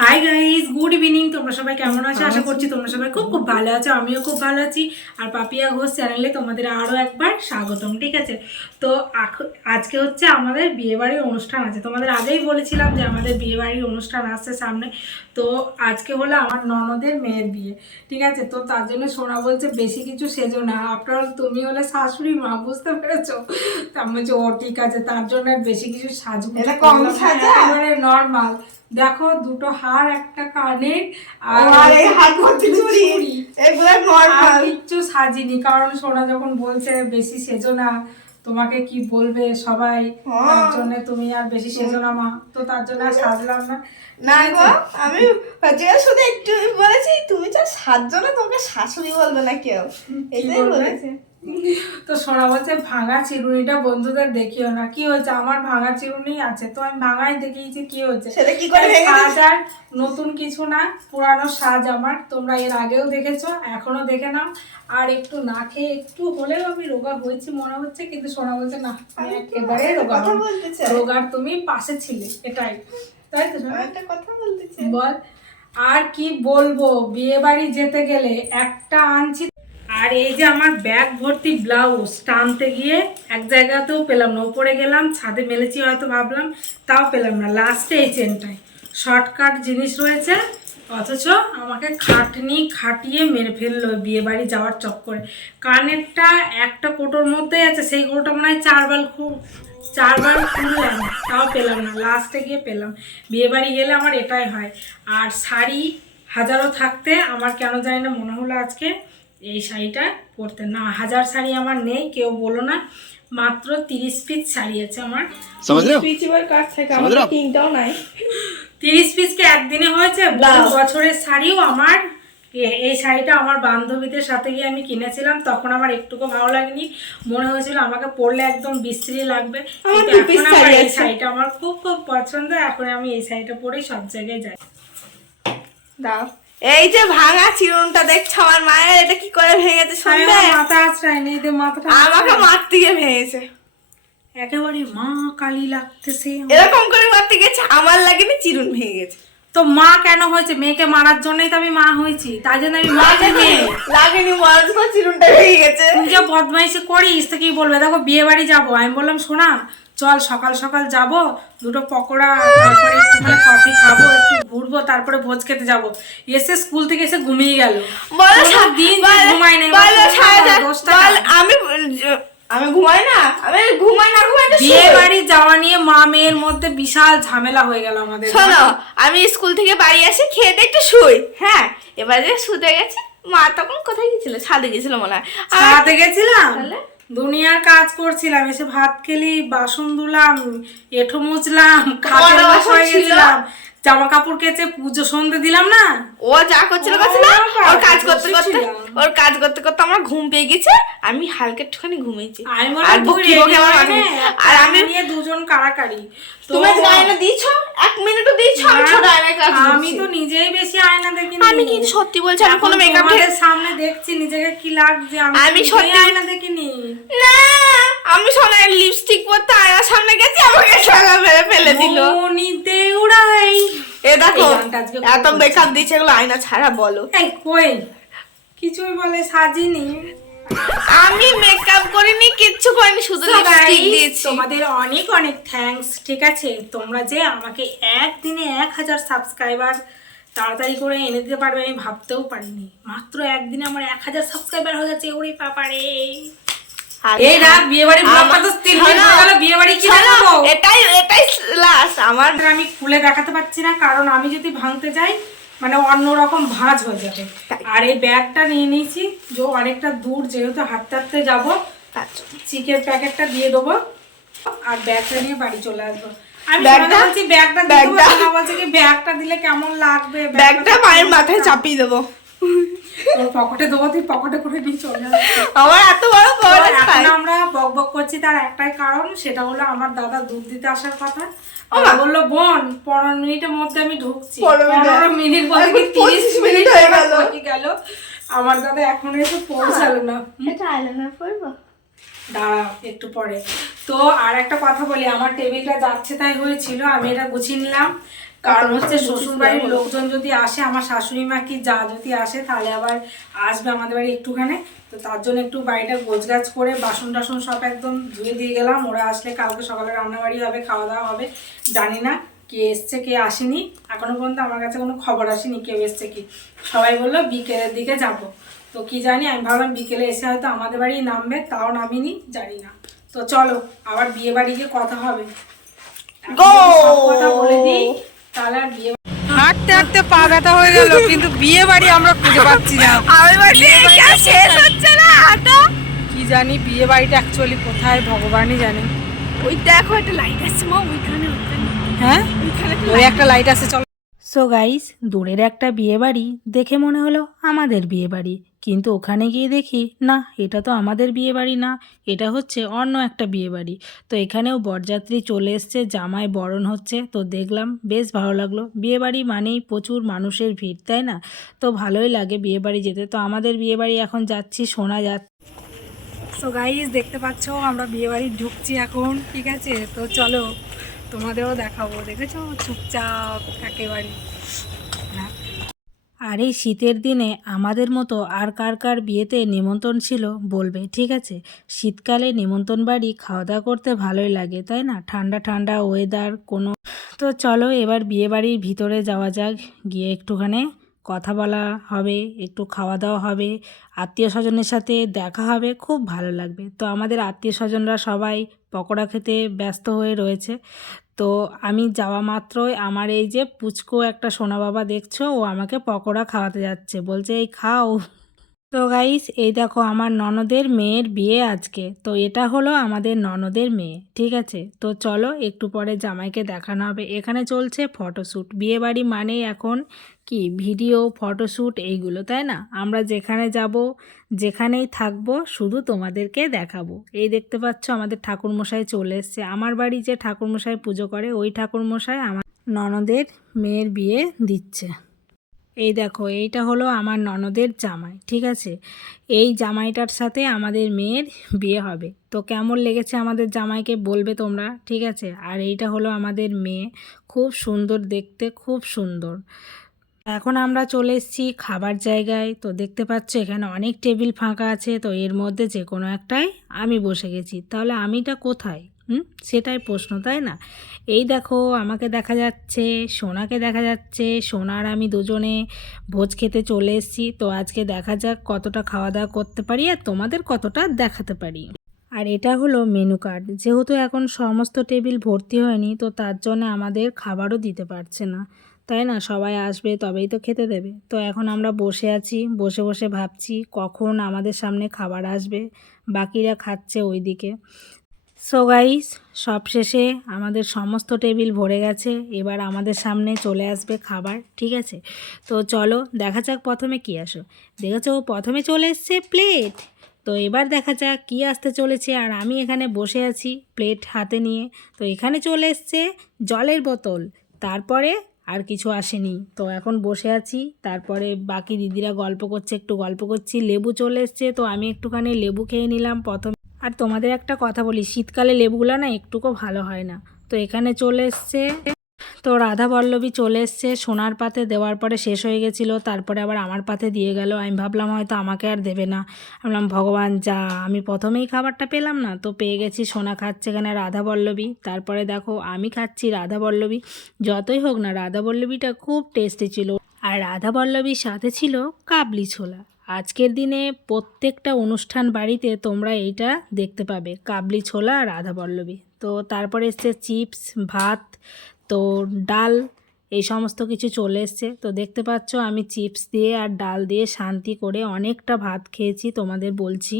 Hi guys good evening তোমরা সবাই কেমন আছো? আশা করছি তোমরা সবাই খুব খুব ভালো আছো আমিও খুব ভালো আছি। আর পাপিয়া ঘোষ চ্যানেলে তোমাদের আরও একবার স্বাগতম ঠিক আছে? তো আজকে হচ্ছে আমাদের বিয়েবাড়ির অনুষ্ঠান আছে। তোমাদের আগেই বলেছিলাম যে আমাদের বিয়েবাড়ির অনুষ্ঠান আসছে সামনে। তো আজকে হলো আমার ননদের মেয়ের বিয়ে ঠিক আছে? তো তার জন্য সোনা বলছে বেশি কিছু সেজো না। আপনার তুমি হলে শাশুড়ি মা বুঝতে পেরেছ? আমি বলছি ও ঠিক আছে তার জন্য বেশি কিছু সাজা? নর্মাল দেখো দুটো হার একটা কানের আর এই চুড়ি। এগুলো আর কিচ্ছু সাজিনি কারণ সোনা যখন বলছে বেশি সেজো না তোমাকে কি বলবে সবাই। তার জন্য তুমি আর বেশি সেজো না মা। তো তার জন্য আর সাজলাম না। না গো আমি হচ্ছে শুধু একটু বলেছি তুমি যা সাতজন না তোমাকে শাশুড়ি বলবে না কেউ। এটাই বলেছে। তো সোনা বলছে ভাঙা চিরুনিটা বন্ধুদের দেখিও না। কি হয়েছে? আমার ভাঙা চিরুনি আছে? তো আমি ভাঙাই দেখিয়েছি কি হয়েছে? সেটা কি করে ভেঙে সাজ আর নতুন কিছু না পুরানো সাজ আমার তোমরা এর আগেও দেখেছ এখনও দেখে নাও। আর একটু না খেয়ে একটু হলেও আমি রোগা হয়েছি মনে হচ্ছে কিন্তু সোনা বলছে না আমি একেবারে রোগা। রোগার তুমি পাশে ছিলে এটাই। তাই তো? একটা কথা বলতে চাই বল আর কি বলব বিয়ে বাড়ি যেতে গেলে একটা আনছি আর এই যে আমার ব্যাগ ভর্তি ব্লাউজ টানতে গিয়ে এক জায়গাতেও পেলাম না, উপরে গেলাম, ছাদে মেলেছি হয়তো ভাবলাম, তাও পেলাম না লাস্টে এই চেনটাই শর্টকাট জিনিস রয়েছে, অথচ আমাকে খাটনি খাটিয়ে মেরে ফেলল বিয়ে বাড়ি যাওয়ার চক্করে। কানেরটা একটা কোটোর মধ্যেই আছে, সেই কোটোটা মনে হয় চারবার খুব চারবার খুললাম, তাও পেলাম না লাস্টে গিয়ে পেলাম। বিয়ে বাড়ি গেলে আমার এটাই হয়। আর শাড়ি হাজারো থাকতে, আমার কেন জানি না মনে হলো আজকে এই শাড়িটা পরতে। না হাজার শাড়ি আমার নেই কেউ বলো না। মাত্র তিরিশ পিস শাড়ি আছে আমার। পিস এবার কাজ থাকে? আমাদের তিনটাও নাই। তিরিশ পিসকে একদিনে হয়েছে? বছরের শাড়িও আমার। এই শাড়িটা আমার বান্ধবীদের সাথে গিয়ে আমি কিনেছিলাম। তখন আমার একটুকু ভালো লাগেনি। মনে হয়েছিল আমাকে পরলে একদম বিশ্রী লাগবে। আমার এই শাড়িটা আমার খুব খুব পছন্দ। এখন আমি এই শাড়িটা পরেই সব জায়গায় যাই। দাও। এই যে ভাঙা চিরুনটা দেখছ আমার মায়ের এটা কি করে ভেঙেছে শুনবে? মাথা আছড়াই নেই যে মাথাটা আমাকে। মারতে গিয়ে ভেঙেছে। একেবারে মা কালি লাগতেছে এরকম করে মারতে গেছে আমার লাগেনি চিরুন ভেঙে গেছে। তো মা কেন হয়েছে? মেয়েকে মারার জন্যই তো আমি মা হয়েছি তাই জন্য আমি মা মেয়ে লাগেনি মারতে তো চিরুনটা ভেঙে গেছে। তুই যে বদমাইশি করিস তো কি বলবে? দেখো বিয়ে বাড়ি যাব। আমি বললাম শোনা চল সকাল সকাল যাব দুটো পকোড়া তারপরে একটুখানি কফি খাব একটু ঘুরবো তারপরে ভোজ খেতে যাব। এসে স্কুল থেকে এসে ঘুমিয়ে গেল। বলো দিন ঘুমাই নাই, আমি আমি ঘুমাই না? আমি ঘুমাই না ঘুমাই বিয়ে বাড়ি যাওয়া নিয়ে মা মেয়ের মধ্যে বিশাল ঝামেলা হয়ে গেল আমাদের। শোনো আমি স্কুল থেকে বাড়ি আসি খেয়ে দিয়ে একটু শুই। হ্যাঁ এবারে শুতে গেছি মা তখন কোথায় গেছিল ছাদে গেছিল মনে হয়। ছাদে গেছিলাম? তাহলে? দুনিয়ার কাজ করছিলাম এসে ভাত খেলি বাসন ধুলাম এঠো মুছলাম খাটের বসায় গেছিলাম। জামা কাপড় কেচে পুজো সন্ধে দিলাম না? ও যা করছিল করছিল। ওর কাজ করতে করতে ওর কাজ করতে করতে আমার ঘুম পেয়ে গেছে আমি হালকা একটুখানি ঘুমিয়েছি। আর বকি বকি আমার হয়ে আর আমি নিয়ে দুজন কারাকারি। তুমি আয়না দিয়েছ? এক মিনিটও দিয়েছ? আমি ছোট আয়নায় কাজ আমি তো নিজেই বেশি আয়না দেখিনি। আমি কিন্তু সত্যি বলছি? আমি কোনো মেকআপ তোমাদের সামনে দেখছি নিজেকে কি লাগছে? আমি আমি সত্যি- আয়না দেখিনি। না আমি সোনার লিপস্টিক পরতে আয়নার সামনে গেছি আমাকে সালা ফেলে দিল। মনিতে উড়াই। এ দেখো এত মেকআপ দিয়েছে এগুলো আয়না ছাড়া বলো। এই কই? কিছুই বলে সাজিনি। আমি মেকআপ করিনি কিচ্ছু করিনি শুধু লিপস্টিক দিয়েছি। তোমাদের অনেক অনেক থ্যাঙ্কস ঠিক আছে? তোমরা যে আমাকে একদিনে এক হাজার সাবস্ক্রাইবার তাড়াতাড়ি করে এনে দিতে পারবে আমি ভাবতেও পারিনি। মাত্র একদিনে আমার এক হাজার সাবস্ক্রাইবার হয়ে গেছে ওরে পাপারে এই রাত বিয়ে ব্লগটা তো তিন মিনিট হয়ে গেল বিয়ে কি দেখাবো? এটাই এটাই লাস্ট আমার আমি খুলে দেখাতে পারছি না কারণ আমি যদি ভাঙতে যাই মানে অন্যরকম ভাঁজ হয়ে যাবে। আর এই ব্যাগটা নিয়ে নিয়েছি যে অনেকটা দূর যেহেতু হাঁটতে হাঁটতে যাব। চিকেন প্যাকেটটা দিয়ে দেবো আর ব্যাগটা নিয়ে বাড়ি চলে আসব। ব্যাগটা? দিলে কেমন লাগবে? ব্যাগটা মায়ের মাথায় চাপিয়ে দেবো। তোর পকেটে দেবো তুই পকেটে করে নিয়ে চলে আমার এত বড় বড় এখন আমরা বক বক করছি তার একটাই কারণ সেটা হলো আমার দাদা দুধ দিতে আসার কথা। ও বলল বোন পনেরো মিনিটের মধ্যে আমি ঢুকছি। পনেরো মিনিট। বলে তিরিশ মিনিট মিনিট হয়ে গেল। গেল। আমার দাদা এখন এসে পৌঁছালো না। এটা আইলাইনার পরবো দাঁড়া একটু পরে। তো আর একটা কথা বলি আমার টেবিলটা যাচ্ছে তাই হয়েছিল আমি এটা গুছিয়ে নিলাম। কারণ হচ্ছে শ্বশুর বাড়ির লোকজন যদি আসে আমার শাশুড়ি মা কি যা যদি আসে তাহলে আবার আসবে আমাদের বাড়ি একটুখানে। তো তার জন্য একটু বাড়িটা গোছগাছ করে বাসন টাসন সব একদম ধুয়ে দিয়ে গেলাম। ওরা আসলে কালকে সকালে রান্নাবাড়ি হবে খাওয়া দাওয়া হবে জানি না কে এসছে কে আসেনি। এখনও পর্যন্ত আমার কাছে কোনো খবর আসেনি কেউ এসছে কি। সবাই বলল বিকেলের দিকে যাব। তো কি জানি আমি ভাবলাম বিকেলে এসে হয়তো আমাদের বাড়ি নামবে তাও নামিনি জানি না। তো চলো আবার বিয়ে বাড়ি গিয়ে কথা হবে কথা বলে দিই। হাঁটতে হাঁটতে পা ব্যথা হয়ে গেল কিন্তু বিয়ে বাড়ি আমরা খুঁজে পাচ্ছি না। শেষ হচ্ছে না হাঁটা। কি জানি বিয়ে বাড়িটা অ্যাকচুয়ালি কোথায় ভগবানই জানে। ওই দেখো একটা লাইট আছে মা ওইখানে হ্যাঁ? ওই একটা লাইট আছে চলো। সো গাইস দূরের একটা বিয়ে বাড়ি দেখে মনে হলো আমাদের বিয়ে বাড়ি কিন্তু ওখানে গিয়ে দেখি, না, এটা তো আমাদের বিয়ে বাড়ি না, এটা হচ্ছে অন্য একটা বিয়ে বাড়ি তো এখানেও বরযাত্রী চলে এসছে জামায় বরণ হচ্ছে। তো দেখলাম, বেশ ভালো লাগল। বিয়ে বাড়ি মানেই প্রচুর মানুষের ভিড়, তাই না? তো ভালোই লাগে বিয়ে বাড়ি যেতে। তো আমাদের বিয়ে বাড়ি এখন যাচ্ছি শোনা যাচ্ছে। সো গাইস দেখতে পাচ্ছ, আমরা বিয়ে বাড়ি ঢুকছি এখন, ঠিক আছে? তো চলো তোমাদেরও দেখাবো, দেখেছ? চুপচাপ, একেবারে। হ্যাঁ। আর এই শীতের দিনে আমাদের মতো আর কার কার বিয়েতে নিমন্ত্রণ ছিল বলবে, ঠিক আছে? শীতকালে নিমন্ত্রণ বাড়ি খাওয়া দাওয়া করতে ভালোই লাগে, তাই না? ঠান্ডা ঠান্ডা ওয়েদার কোনো তো চলো এবার বিয়ে বাড়ির ভিতরে যাওয়া যাক, গিয়ে একটুখানি কথা বলা হবে, একটু খাওয়া দাওয়া হবে আত্মীয় স্বজনের সাথে দেখা হবে, খুব ভালো লাগবে। তো আমাদের আত্মীয় স্বজনরা সবাই পকোড়া খেতে ব্যস্ত হয়ে রয়েছে। তো আমি যাওয়া মাত্রই আমার এই যে পুচকো একটা সোনা বাবা দেখছ, ও আমাকে পকোড়া খাওয়াতে যাচ্ছে। বলছে, এই খাও। তো গাইস, এই দেখো আমার ননদের মেয়ের বিয়ে আজকে। তো এটা হলো আমাদের ননদের মেয়ে, ঠিক আছে? তো চলো একটু পরে জামাইকে দেখানো হবে। এখানে চলছে ফটোশ্যুট। বিয়ে বাড়ি মানেই এখন কি? ভিডিও, ফটোশ্যুট এইগুলো, তাই না? আমরা যেখানে যাব, যেখানেই থাকব, শুধু তোমাদেরকে দেখাবো। এই দেখতে পাচ্ছ আমাদের ঠাকুরমশাই চলে এসছে। আমার বাড়ি যে ঠাকুরমশাই পুজো করে, ওই ঠাকুরমশাই আমার ননদের মেয়ের বিয়ে দিচ্ছে। এই দেখো, এইটা হলো আমার ননদের জামাই, ঠিক আছে? এই জামাইটার সাথে আমাদের মেয়ের বিয়ে হবে। তো কেমন লেগেছে আমাদের জামাইকে বলবে তোমরা, ঠিক আছে? আর এইটা হলো আমাদের মেয়ে, খুব সুন্দর দেখতে, খুব সুন্দর। এখন আমরা চলে এসেছি খাবার জায়গায়। তো দেখতে পাচ্ছ এখানে অনেক টেবিল ফাঁকা আছে, তো এর মধ্যে যে কোনো একটাই আমি বসে গেছি। তাহলে আমিটা কোথায়? হুম? সেটাই প্রশ্ন, তাই না? এই দেখো, আমাকে দেখা যাচ্ছে, সোনাকে দেখা যাচ্ছে, সোনার আমি দুজনে ভোজ খেতে চলে এসেছি। তো আজকে দেখা যাক কতটা খাওয়া দাওয়া করতে পারি আর তোমাদের কতটা দেখাতে পারি। আর এটা হলো মেনু কার্ড যেহেতু এখন সমস্ত টেবিল ভর্তি হয়নি, তো তার জন্য আমাদের খাবারও দিতে পারছে না। তাই না? সবাই আসবে, তবেই তো খেতে দেবে। তো এখন আমরা বসে আছি, বসে বসে ভাবছি কখন আমাদের সামনে খাবার আসবে। বাকিরা খাচ্ছে ওইদিকে। সো গাইস সবশেষে আমাদের সমস্ত টেবিল ভরে গেছে। এবার আমাদের সামনে চলে আসবে খাবার, ঠিক আছে? তো চলো, দেখা যাক প্রথমে কী আসো। দেখেছ, প্রথমে চলে এসছে প্লেট তো এবার দেখা যাক কী আসতে চলেছে। আর আমি এখানে বসে আছি প্লেট হাতে নিয়ে। তো এখানে চলে এসছে জলের বোতল। তারপরে আর কিছু আসেনি। তো এখন বসে আছি। তারপরে বাকি দিদিরা গল্প করছে, একটু গল্প করছি। লেবু চলে এসছে। তো আমি একটুখানি লেবু খেয়ে নিলাম প্রথম। আর তোমাদের একটা কথা বলি, শীতকালে লেবুগুলো না একটুকু ভালো হয় না। তো এখানে চলে এসছে, তো রাধা পল্লবী চলে এসছে, সোনার পাতে দেওয়ার পরে শেষ হয়ে গেছিল, তারপরে আবার আমার পাতে দিয়ে গেল। আমি ভাবলাম হয়তো আমাকে আর দেবে না। আমি বললাম ভগবান, যা, আমি প্রথমেই খাবারটা পেলাম না, তো পেয়ে গেছি, সোনা খাচ্ছে এখানে রাধা পল্লবী তারপরে দেখো, আমি খাচ্ছি রাধা পল্লবী যতই হোক না, রাধা পল্লবীটা খুব টেস্টি ছিল। আর রাধা পল্লবীর সাথে ছিল কাবলি ছোলা। আজকের দিনে প্রত্যেকটা অনুষ্ঠান বাড়িতে তোমরা এইটা দেখতে পাবে। কাবলি ছোলা আর রাধা পল্লবী। তো তারপরে এসছে চিপস, ভাত, তো ডাল, এই সমস্ত কিছু চলে এসছে। তো দেখতে পাচ্ছ আমি চিপস দিয়ে আর ডাল দিয়ে শান্তি করে অনেকটা ভাত খেয়েছি তোমাদের বলছি।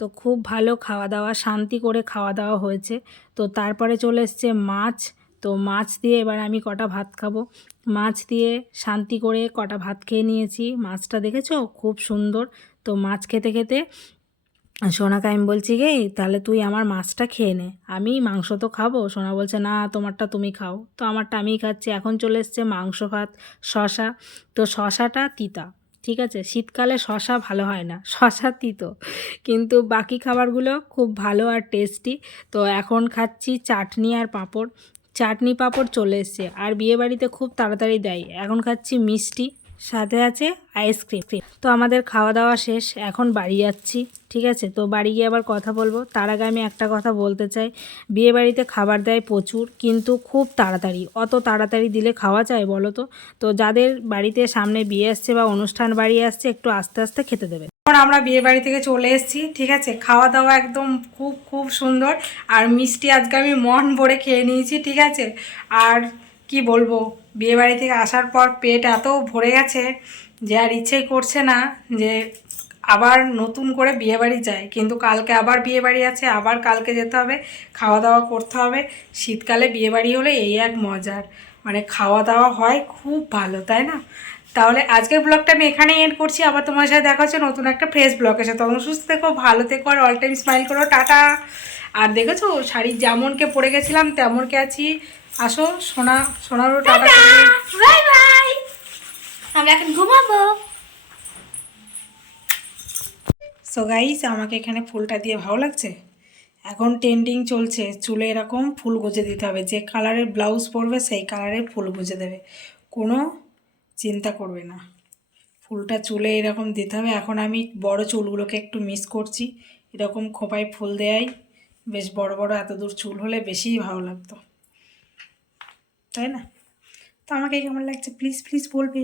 তো খুব ভালো খাওয়া দাওয়া, শান্তি করে খাওয়া দাওয়া হয়েছে। তো তারপরে চলে এসছে মাছ তো মাছ দিয়ে এবার আমি কটা ভাত খাব। মাছ দিয়ে শান্তি করে কটা ভাত খেয়ে নিয়েছি। মাছটা দেখেছ? খুব সুন্দর। তো মাছ খেতে খেতে সোনাকে আমি বলছি, গে, তাহলে তুই আমার মাছটা খেয়ে নে। আমি মাংস তো খাব। সোনা বলছে, না, তোমারটা তুমি খাও। তো আমারটা আমিই খাচ্ছি। এখন চলে এসছে মাংস ভাত, শশা। তো শশাটা তিতা, ঠিক আছে? শীতকালে শশা ভালো হয় না। শশা তিতো। কিন্তু বাকি খাবারগুলো খুব ভালো আর টেস্টি। তো এখন খাচ্ছি চাটনি আর পাঁপড়। চাটনি পাঁপড় চলে এসছে। আর বিয়েবাড়িতে খুব তাড়াতাড়ি দেয়। এখন খাচ্ছি মিষ্টি, সাথে আছে আইসক্রিম। তো আমাদের খাওয়া দাওয়া শেষ, এখন বাড়ি যাচ্ছি, ঠিক আছে? তো বাড়ি গিয়ে আবার কথা বলব। তার আগে আমি একটা কথা বলতে চাই। বিয়ে বাড়িতে খাবার দেয় প্রচুর, কিন্তু খুব তাড়াতাড়ি। অত তাড়াতাড়ি দিলে খাওয়া যায় বলো তো? তো যাদের বাড়িতে সামনে বিয়ে আসছে বা অনুষ্ঠান বাড়ি আসছে, একটু আস্তে আস্তে খেতে দেবে। এখন আমরা বিয়ে বাড়ি থেকে চলে এসেছি, ঠিক আছে? খাওয়া দাওয়া একদম খুব খুব সুন্দর। আর মিষ্টি আজকে আমি মন ভরে খেয়ে নিয়েছি, ঠিক আছে? আর কি বলব, বিয়ে বাড়ি থেকে আসার পর পেট এত ভরে গেছে যে আর ইচ্ছেই করছে না যে আবার নতুন করে বিয়ে বাড়ি যায় কিন্তু কালকে আবার বিয়ে বাড়ি আছে, আবার কালকে যেতে হবে, খাওয়া দাওয়া করতে হবে। শীতকালে বিয়ে বাড়ি হলে এই এক মজার। মানে খাওয়া দাওয়া হয় খুব ভালো, তাই না? তাহলে আজকের ব্লগটা আমি এখানেই এন্ড করছি। আবার তোমার সাথে দেখা হচ্ছে নতুন একটা ফ্রেশ ব্লগ এসে তখন সুস্থ থেকো ভালো থেকো আর অল টাইম স্মাইল করো। টাটা। আর দেখেছ শাড়ি যেমনকে পরে গেছিলাম তেমনকে আছি। আসো সোনা সোনারও টাটা বাই বাই। আমরা এখন ঘুমাবো। সো গাইস আমাকে এখানে ফুলটা দিয়ে ভালো লাগছে? এখন ট্রেন্ডিং চলছে। চুলে এরকম ফুল গুজে দিতে হবে। যে কালারের ব্লাউজ পরবে সেই কালারের ফুল গুজে দেবে। কোনো চিন্তা করবে না। ফুলটা চুলে এরকম দিতে হবে। এখন আমি বড় চুলগুলোকে একটু মিস করছি। এরকম খোপায় ফুল দেয়াই বেশ বড় বড় এত দূর চুল হলে বেশিই ভালো লাগতো। তাই না? তো আমাকে কেমন লাগছে? প্লিজ প্লিজ বলবে।